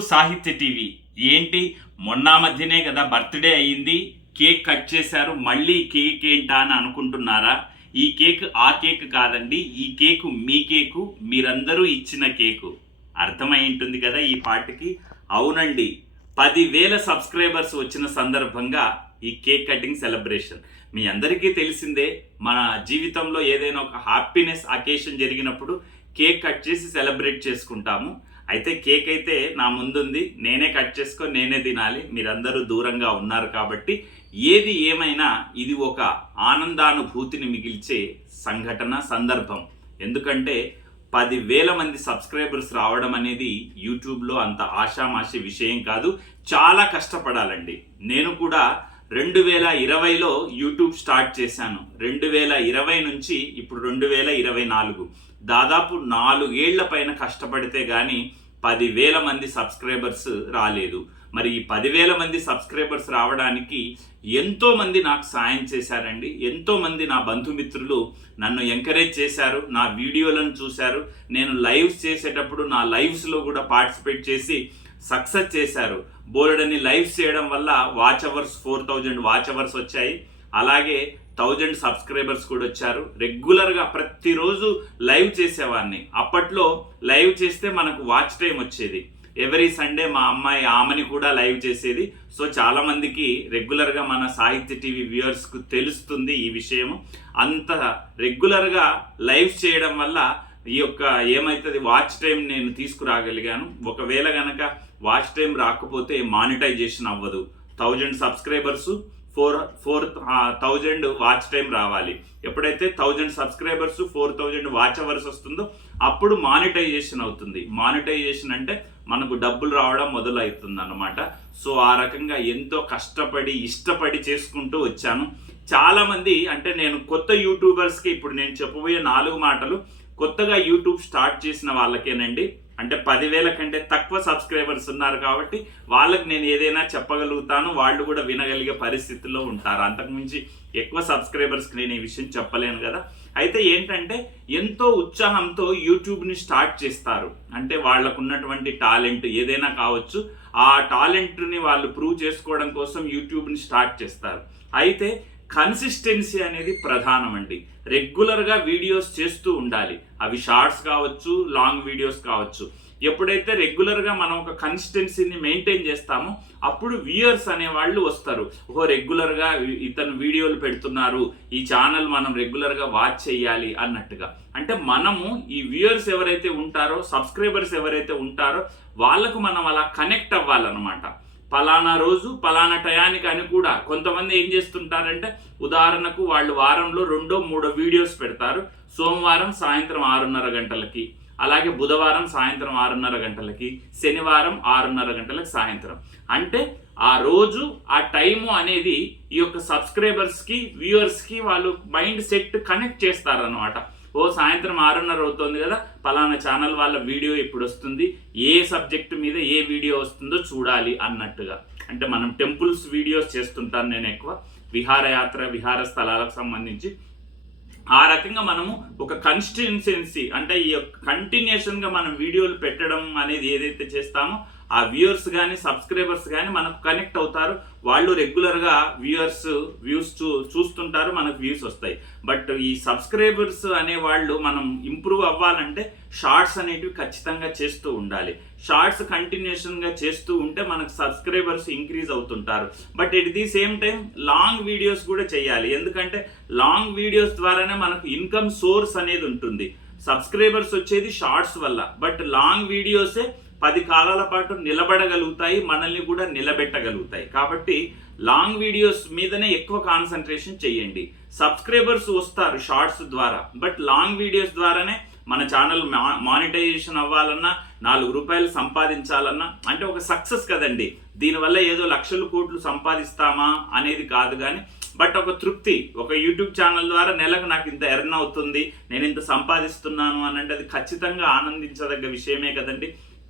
సాహిత్య టీవీ. ఏంటి? మొన్న మధ్యనే కదా బర్త్డే అయ్యింది కేక్ కట్ చేశారు. మళ్ళీ కేక్ ఏంటా అని అనుకుంటున్నారా? ఈ కేక్ ఆ కేక్ కాదండి. ఈ కేకు మీ కేకు. మీరందరూ ఇచ్చిన కేకు. అర్థమై ఉంటుంది కదా ఈ పాటకి? అవునండి. పదివేల సబ్స్క్రైబర్స్ వచ్చిన సందర్భంగా ఈ కేక్ కటింగ్ సెలబ్రేషన్. మీ అందరికీ తెలిసిందే మన జీవితంలో ఏదైనా ఒక హ్యాపీనెస్ అకేషన్ జరిగినప్పుడు కేక్ కట్ చేసి సెలబ్రేట్ చేసుకుంటాము. అయితే కేక్ అయితే నా ముందుంది. నేనే కట్ చేసుకొని నేనే తినాలి. మీరందరూ దూరంగా ఉన్నారు కాబట్టి ఏది ఏమైనా ఇది ఒక ఆనందానుభూతిని మిగిల్చే సంఘటన సందర్భం. ఎందుకంటే పదివేల మంది సబ్స్క్రైబర్స్ రావడం అనేది యూట్యూబ్లో అంత ఆషామాషి విషయం కాదు. చాలా కష్టపడాలండి. నేను కూడా రెండు వేల ఇరవైలో యూట్యూబ్ స్టార్ట్ చేశాను. రెండు వేల ఇరవై నుంచి ఇప్పుడు రెండు వేల ఇరవై నాలుగు. దాదాపు నాలుగేళ్ళ పైన కష్టపడితే కానీ పదివేల మంది సబ్స్క్రైబర్స్ రాలేదు. మరి ఈ పదివేల మంది సబ్స్క్రైబర్స్ రావడానికి ఎంతోమంది నాకు సాయం చేశారండి. ఎంతోమంది నా బంధుమిత్రులు నన్ను ఎంకరేజ్ చేశారు నా వీడియోలను చూశారు. నేను లైవ్స్ చేసేటప్పుడు నా లైవ్స్లో కూడా పార్టిసిపేట్ చేసి సక్సెస్ చేశారు. బోర్డని లైవ్స్ చేయడం వల్ల watch hours four thousand watch hours వచ్చాయి. అలాగే థౌజండ్ సబ్స్క్రైబర్స్ కూడా వచ్చారు. రెగ్యులర్గా ప్రతిరోజు లైవ్ చేసేవాడిని అప్పట్లో లైవ్ చేస్తే మనకు వాచ్ టైం వచ్చేది. ఎవరీ సండే మా అమ్మాయి ఆమెని కూడా లైవ్ చేసేది. సో చాలామందికి రెగ్యులర్గా మన సాహిత్య టీవీ వ్యూవర్స్కు తెలుస్తుంది ఈ విషయం అంత రెగ్యులర్గా లైవ్ చేయడం వల్ల ఈ యొక్క ఏమవుతుంది వాచ్ టైం నేను తీసుకురాగలిగాను. ఒకవేళ కనుక వాచ్ టైం రాకపోతే మానిటైజేషన్ అవ్వదు. Thousand subscribers four four thousand watch time రావాలి. ఎప్పుడైతే thousand subscribers four thousand watch hours వస్తుందో అప్పుడు మానిటైజేషన్ అవుతుంది. మానిటైజేషన్ అంటే మనకు డబ్బులు రావడం మొదలవుతుంది అన్నమాట సో ఆ రకంగా ఎంతో కష్టపడి ఇష్టపడి చేసుకుంటూ వచ్చాను. చాలామంది అంటే నేను కొత్త యూట్యూబర్స్కి ఇప్పుడు నేను చెప్పబోయే నాలుగు మాటలు కొత్తగా యూట్యూబ్ స్టార్ట్ చేసిన వాళ్ళకేనండి. అంటే పదివేల కంటే తక్కువ సబ్స్క్రైబర్స్ ఉన్నారు కాబట్టి వాళ్ళకి నేను ఏదైనా చెప్పగలుగుతాను వాళ్ళు కూడా వినగలిగే పరిస్థితుల్లో ఉంటారు. అంతకుమించి ఎక్కువ సబ్స్క్రైబర్స్కి నేను ఈ విషయం చెప్పలేను కదా. అయితే ఏంటంటే ఎంతో ఉత్సాహంతో యూట్యూబ్ని స్టార్ట్ చేస్తారు. అంటే వాళ్ళకు ఉన్నటువంటి టాలెంట్ ఏదైనా కావచ్చు ఆ టాలెంట్ని వాళ్ళు ప్రూవ్ చేసుకోవడం కోసం యూట్యూబ్ని స్టార్ట్ చేస్తారు. అయితే కన్సిస్టెన్సీ అనేది ప్రధానమండి. రెగ్యులర్గా వీడియోస్ చేస్తూ ఉండాలి. అవి షార్ట్స్ కావచ్చు లాంగ్ వీడియోస్ కావచ్చు. ఎప్పుడైతే రెగ్యులర్గా మనం ఒక కన్సిస్టెన్సీని మెయింటైన్ చేస్తామో అప్పుడు వ్యూయర్స్ అనే వాళ్ళు వస్తారు. ఓహో రెగ్యులర్గా ఇతను వీడియోలు పెడుతున్నారు. ఈ ఛానల్ మనం రెగ్యులర్గా వాచ్ చేయాలి అన్నట్టుగా. అంటే మనము ఈ వ్యూయర్స్ ఎవరైతే ఉంటారో సబ్స్క్రైబర్స్ ఎవరైతే ఉంటారో వాళ్ళకు మనం అలా కనెక్ట్ అవ్వాలన్నమాట. పలానా రోజు పలానా టయానికి అని కూడా కొంతమంది ఏం చేస్తుంటారంటే ఉదాహరణకు వాళ్ళు వారంలో రెండో మూడో వీడియోస్ పెడతారు సోమవారం సాయంత్రం ఆరున్నర గంటలకి అలాగే బుధవారం సాయంత్రం ఆరున్నర గంటలకి శనివారం ఆరున్నర గంటలకి సాయంత్రం. అంటే ఆ రోజు ఆ టైము అనేది ఈ యొక్క సబ్స్క్రైబర్స్కి వ్యూవర్స్కి వాళ్ళు మైండ్ సెట్ కనెక్ట్ చేస్తారనమాట ఓ సాయంత్రం ఆరున్నర అవుతుంది కదా పలానా ఛానల్ వాళ్ళ వీడియో ఇప్పుడు వస్తుంది ఏ సబ్జెక్ట్ మీద ఏ వీడియో వస్తుందో చూడాలి అన్నట్టుగా. అంటే మనం టెంపుల్స్ వీడియోస్ చేస్తుంటాను నేను ఎక్కువ విహారయాత్ర విహార స్థలాలకు సంబంధించి. ఆ రకంగా మనము ఒక కన్స్టిట్యున్సెన్సీ అంటే ఈ కంటిన్యూషన్గా మనం వీడియోలు పెట్టడం అనేది ఏదైతే చేస్తామో ఆ వ్యూయర్స్ కానీ సబ్స్క్రైబర్స్ కానీ మనకు కనెక్ట్ అవుతారు. వాళ్ళు రెగ్యులర్గా వ్యూయర్స్ వ్యూస్ చూ చూస్తుంటారు మనకు వ్యూస్ వస్తాయి. బట్ ఈ సబ్స్క్రైబర్స్ అనే వాళ్ళు మనం ఇంప్రూవ్ అవ్వాలంటే షార్ట్స్ అనేటివి ఖచ్చితంగా చేస్తూ ఉండాలి. షార్ట్స్ కంటిన్యూషన్గా చేస్తూ ఉంటే మనకు సబ్స్క్రైబర్స్ ఇంక్రీజ్ అవుతుంటారు. But at the same time long videos కూడా చేయాలి. ఎందుకంటే లాంగ్ వీడియోస్ ద్వారానే మనకు ఇన్కమ్ సోర్స్ అనేది ఉంటుంది. సబ్స్క్రైబర్స్ వచ్చేది షార్ట్స్ వల్ల. బట్ లాంగ్ వీడియోసే పది కాలాల పాటు నిలబడగలుగుతాయి మనల్ని కూడా నిలబెట్టగలుగుతాయి. కాబట్టి లాంగ్ వీడియోస్ మీదనే ఎక్కువ కాన్సన్ట్రేషన్ చేయండి. సబ్స్క్రైబర్స్ వస్తారు షార్ట్స్ ద్వారా. బట్ లాంగ్ వీడియోస్ ద్వారానే మన ఛానల్ మానిటైజేషన్ అవ్వాలన్నా నాలుగు రూపాయలు సంపాదించాలన్నా అంటే ఒక సక్సెస్ కదండి. దీనివల్ల ఏదో లక్షలు కోట్లు సంపాదిస్తామా అనేది కాదు కానీ బట్ ఒక తృప్తి ఒక యూట్యూబ్ ఛానల్ ద్వారా నెలకు నాకు ఇంత ఎర్న్ అవుతుంది నేను ఇంత సంపాదిస్తున్నాను అని అంటే అది ఖచ్చితంగా ఆనందించదగ్గ విషయమే కదండి.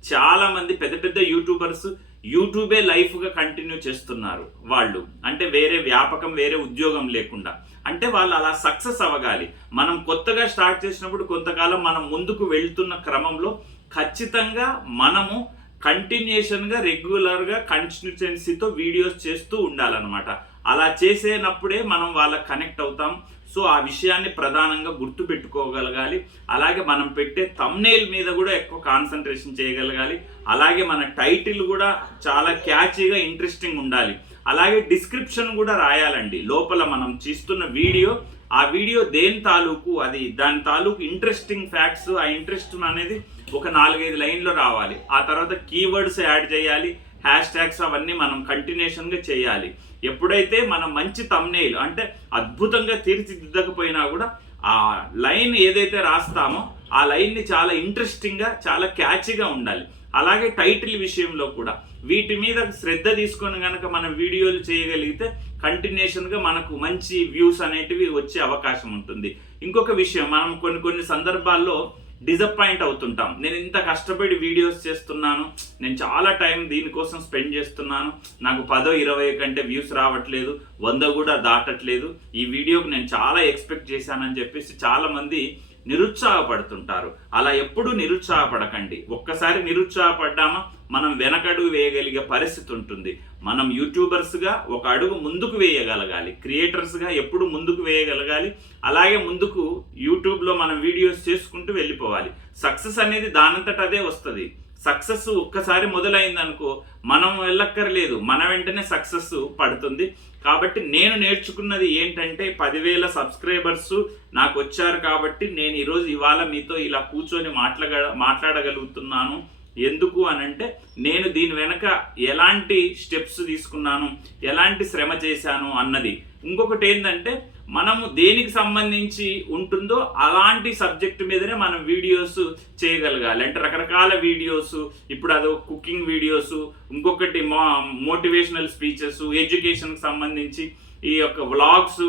చాలామంది పెద్ద పెద్ద యూట్యూబర్స్ యూట్యూబే లైఫ్గా కంటిన్యూ చేస్తున్నారు వాళ్ళు. అంటే వేరే వ్యాపకం వేరే ఉద్యోగం లేకుండా. అంటే వాళ్ళు అలా సక్సెస్ అవ్వగాలి. మనం కొత్తగా స్టార్ట్ చేసినప్పుడు కొంతకాలం మనం ముందుకు వెళ్తున్న క్రమంలో ఖచ్చితంగా మనము కంటిన్యూషన్గా రెగ్యులర్గా కన్సిస్టెన్సీతో వీడియోస్ చేస్తూ ఉండాలన్నమాట. అలా చేసేటప్పుడే మనం వాళ్ళకి కనెక్ట్ అవుతాం. సో ఆ విషయాన్ని ప్రధానంగా గుర్తుపెట్టుకోగలగాలి. అలాగే మనం పెట్టే తమ్నేల్ మీద కూడా ఎక్కువ కాన్సన్ట్రేషన్ చేయగలగాలి. అలాగే మన టైటిల్ కూడా చాలా క్యాచీగా ఇంట్రెస్టింగ్ ఉండాలి. అలాగే డిస్క్రిప్షన్ కూడా రాయాలండి. లోపల మనం చేస్తున్న వీడియో ఆ వీడియో దేని తాలూకు అది దాని తాలూకు ఇంట్రెస్టింగ్ ఫ్యాక్ట్స్ ఆ ఇంట్రెస్ట్ అనేది ఒక నాలుగైదు లైన్లో రావాలి. ఆ తర్వాత కీవర్డ్స్ యాడ్ చేయాలి. హ్యాష్ ట్యాగ్స్ అవన్నీ మనం కంటిన్యూషన్గా చేయాలి. ఎప్పుడైతే మనం మంచి తమ్నేల్ అంటే అద్భుతంగా తీర్చిదిద్దకపోయినా కూడా ఆ లైన్ ఏదైతే రాస్తామో ఆ లైన్ని చాలా ఇంట్రెస్టింగ్గా చాలా క్యాచ్గా ఉండాలి. అలాగే టైటిల్ విషయంలో కూడా. వీటి మీద శ్రద్ధ తీసుకొని కనుక మనం వీడియోలు చేయగలిగితే కంటిన్యూషన్గా మనకు మంచి వ్యూస్ అనేటివి వచ్చే అవకాశం ఉంటుంది. ఇంకొక విషయం మనం కొన్ని కొన్ని సందర్భాల్లో డిసప్పాయింట్ అవుతుంటాం. నేను ఇంత కష్టపడి వీడియోస్ చేస్తున్నాను నేను చాలా టైం దీనికోసం స్పెండ్ చేస్తున్నాను నాకు పదో ఇరవై కంటే వ్యూస్ రావట్లేదు వంద కూడా దాటట్లేదు. ఈ వీడియోకి నేను చాలా ఎక్స్పెక్ట్ చేశానని చెప్పేసి చాలామంది నిరుత్సాహపడుతుంటారు. అలా ఎప్పుడూ నిరుత్సాహపడకండి. ఒక్కసారి నిరుత్సాహపడ్డామా? మనం వెనకడుగు వేయగలిగే పరిస్థితి ఉంటుంది. మనం యూట్యూబర్స్గా ఒక అడుగు ముందుకు వేయగలగాలి. క్రియేటర్స్గా ఎప్పుడు ముందుకు వేయగలగాలి. అలాగే ముందుకు యూట్యూబ్లో మనం వీడియోస్ చేసుకుంటూ వెళ్ళిపోవాలి. సక్సెస్ అనేది దానంతట అదే వస్తుంది. సక్సెస్ ఒక్కసారి మొదలైందనుకో మనం వెళ్ళక్కర్లేదు. మన వెంటనే సక్సెస్ పడుతుంది. కాబట్టి నేను నేర్చుకున్నది ఏంటంటే పదివేల సబ్స్క్రైబర్స్ నాకు వచ్చారు కాబట్టి నేను ఈరోజు ఇవాళ మీతో ఇలా కూర్చొని మాట్లాడ మాట్లాడగలుగుతున్నాను. ఎందుకు అని అంటే నేను దీని వెనక ఎలాంటి స్టెప్స్ తీసుకున్నాను ఎలాంటి శ్రమ చేశాను అన్నది. ఇంకొకటి ఏంటంటే మనము దేనికి సంబంధించి ఉంటుందో అలాంటి సబ్జెక్ట్ మీదనే మనం వీడియోస్ చేయగలగాలి. అంటే రకరకాల వీడియోస్ ఇప్పుడు అదో కుకింగ్ వీడియోస్ ఇంకొకటి మో మోటివేషనల్ స్పీచెస్ ఎడ్యుకేషన్కి సంబంధించి ఈ యొక్క వ్లాగ్స్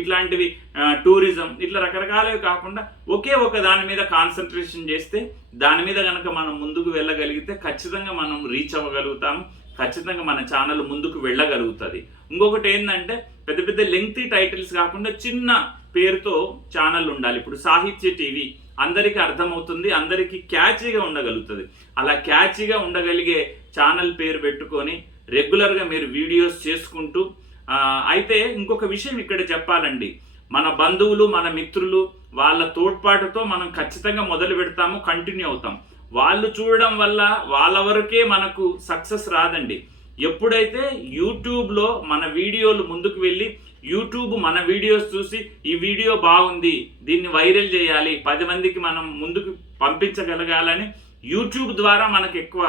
ఇట్లాంటివి టూరిజం ఇట్లా రకరకాలవి కాకుండా ఒకే ఒక దాని మీద కాన్సన్ట్రేషన్ చేస్తే దాని మీద కనుక మనం ముందుకు వెళ్ళగలిగితే ఖచ్చితంగా మనం రీచ్ అవ్వగలుగుతాం ఖచ్చితంగా మన ఛానల్ ముందుకు వెళ్ళగలుగుతుంది. ఇంకొకటి ఏంటంటే పెద్ద పెద్ద లెంగ్తీ టైటిల్స్ కాకుండా చిన్న పేరుతో ఛానల్ ఉండాలి. ఇప్పుడు సాహిత్య టీవీ అందరికీ అర్థమవుతుంది అందరికీ క్యాచీగా ఉండగలుగుతుంది. అలా క్యాచీగా ఉండగలిగే ఛానల్ పేరు పెట్టుకొని రెగ్యులర్గా మీరు వీడియోస్ చేసుకుంటూ అయితే ఇంకొక విషయం ఇక్కడ చెప్పాలండి. మన బంధువులు మన మిత్రులు వాళ్ళ తోడ్పాటుతో మనం ఖచ్చితంగా మొదలు పెడతాము కంటిన్యూ అవుతాం. వాళ్ళు చూడడం వల్ల వాళ్ళ వరకే మనకు సక్సెస్ రాదండి. ఎప్పుడైతే యూట్యూబ్లో మన వీడియోలు ముందుకు వెళ్ళి యూట్యూబ్ మన వీడియోస్ చూసి ఈ వీడియో బాగుంది దీన్ని వైరల్ చేయాలి పది మందికి మనం ముందుకు పంపించగలగాలని యూట్యూబ్ ద్వారా మనకు ఎక్కువ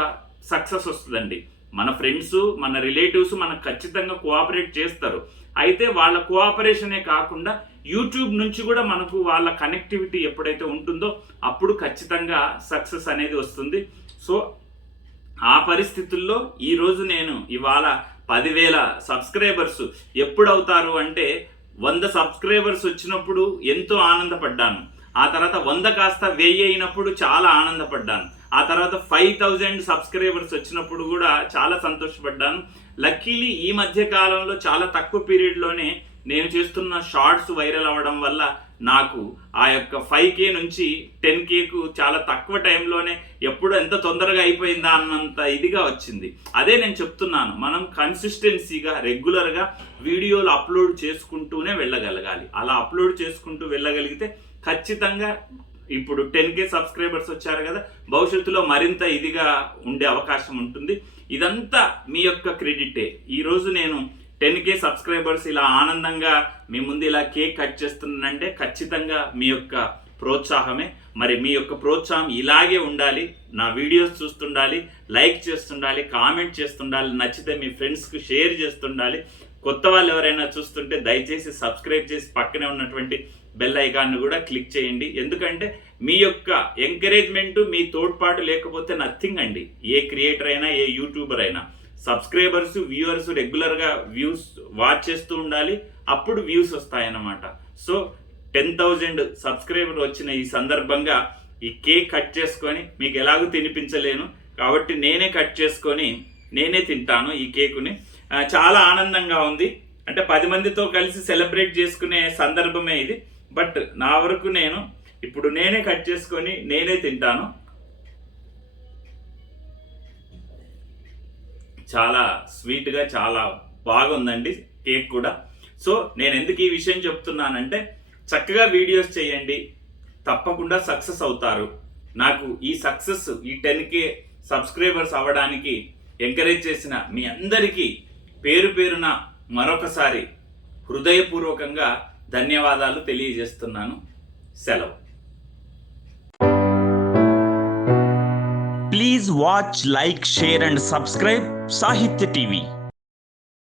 సక్సెస్ వస్తుందండి. మన ఫ్రెండ్స్ మన రిలేటివ్స్ మనకు ఖచ్చితంగా కోఆపరేట్ చేస్తారు. అయితే వాళ్ళ కోఆపరేషనే కాకుండా యూట్యూబ్ నుంచి కూడా మనకు వాళ్ళ కనెక్టివిటీ ఎప్పుడైతే ఉంటుందో అప్పుడు ఖచ్చితంగా సక్సెస్ అనేది వస్తుంది. సో ఆ పరిస్థితుల్లో ఈరోజు నేను ఇవాళ పదివేల సబ్స్క్రైబర్స్ ఎప్పుడు అవుతారు అంటే వంద సబ్స్క్రైబర్స్ వచ్చినప్పుడు ఎంతో ఆనందపడ్డాను. ఆ తర్వాత వంద కాస్త వెయ్యి అయినప్పుడు చాలా ఆనందపడ్డాను. ఆ తర్వాత ఫైవ్ థౌజండ్ సబ్స్క్రైబర్స్ వచ్చినప్పుడు కూడా చాలా సంతోషపడ్డాను. లక్కీలీ ఈ మధ్య కాలంలో చాలా తక్కువ పీరియడ్లోనే నేను చేస్తున్న షార్ట్స్ వైరల్ అవ్వడం వల్ల నాకు ఆ యొక్క ఫైవ్ కే నుంచి టెన్ కేకు చాలా తక్కువ టైంలోనే ఎప్పుడు ఎంత తొందరగా అయిపోయిందా అన్నంత ఇదిగా వచ్చింది. అదే నేను చెప్తున్నాను మనం కన్సిస్టెన్సీగా రెగ్యులర్గా వీడియోలు అప్లోడ్ చేసుకుంటూనే వెళ్ళగలగాలి. అలా అప్లోడ్ చేసుకుంటూ వెళ్ళగలిగితే ఖచ్చితంగా ఇప్పుడు టెన్ కే సబ్స్క్రైబర్స్ వచ్చారు కదా భవిష్యత్తులో మరింత ఇదిగా ఉండే అవకాశం ఉంటుంది. ఇదంతా మీ యొక్క క్రెడిటే. ఈరోజు నేను టెన్ కే సబ్స్క్రైబర్స్ ఇలా ఆనందంగా మీ ముందు ఇలా కేక్ కట్ చేస్తున్నానంటే ఖచ్చితంగా మీ యొక్క ప్రోత్సాహమే. మరి మీ యొక్క ప్రోత్సాహం ఇలాగే ఉండాలి. నా వీడియోస్ చూస్తుండాలి లైక్ చేస్తుండాలి కామెంట్ చేస్తుండాలి నచ్చితే మీ ఫ్రెండ్స్కి షేర్ చేస్తుండాలి. కొత్త వాళ్ళు ఎవరైనా చూస్తుంటే దయచేసి సబ్స్క్రైబ్ చేసి పక్కనే ఉన్నటువంటి బెల్ ఐకాన్ను కూడా క్లిక్ చేయండి. ఎందుకంటే మీ యొక్క ఎంకరేజ్మెంట్ మీ తోడ్పాటు లేకపోతే నథింగ్ అండి. ఏ క్రియేటర్ అయినా ఏ యూట్యూబర్ అయినా. సబ్స్క్రైబర్స్ వ్యూవర్స్ రెగ్యులర్గా వ్యూస్ వాచ్ చేస్తూ ఉండాలి. అప్పుడు వ్యూస్ వస్తాయన్నమాట. సో టెన్ థౌజండ్ సబ్స్క్రైబర్ వచ్చిన ఈ సందర్భంగా ఈ కేక్ కట్ చేసుకొని మీకు ఎలాగూ తినిపించలేను. కాబట్టి నేనే కట్ చేసుకొని నేనే తింటాను ఈ కేకుని చాలా ఆనందంగా ఉంది. అంటే పది మందితో కలిసి సెలబ్రేట్ చేసుకునే సందర్భమే ఇది. బట్ నా వరకు నేను ఇప్పుడు నేనే కట్ చేసుకొని నేనే తింటాను. చాలా స్వీట్గా చాలా బాగుందండి కేక్ కూడా. సో నేను ఎందుకు ఈ విషయం చెప్తున్నానంటే చక్కగా వీడియోస్ చేయండి. తప్పకుండా సక్సెస్ అవుతారు. నాకు ఈ సక్సెస్ ఈ టెన్కే సబ్స్క్రైబర్స్ అవ్వడానికి ఎంకరేజ్ చేసిన మీ అందరికీ పేరు పేరున మరొకసారి హృదయపూర్వకంగా ధన్యవాదాలు తెలియజేస్తున్నాను. సెలవు. Please watch like share and subscribe Sahitya TV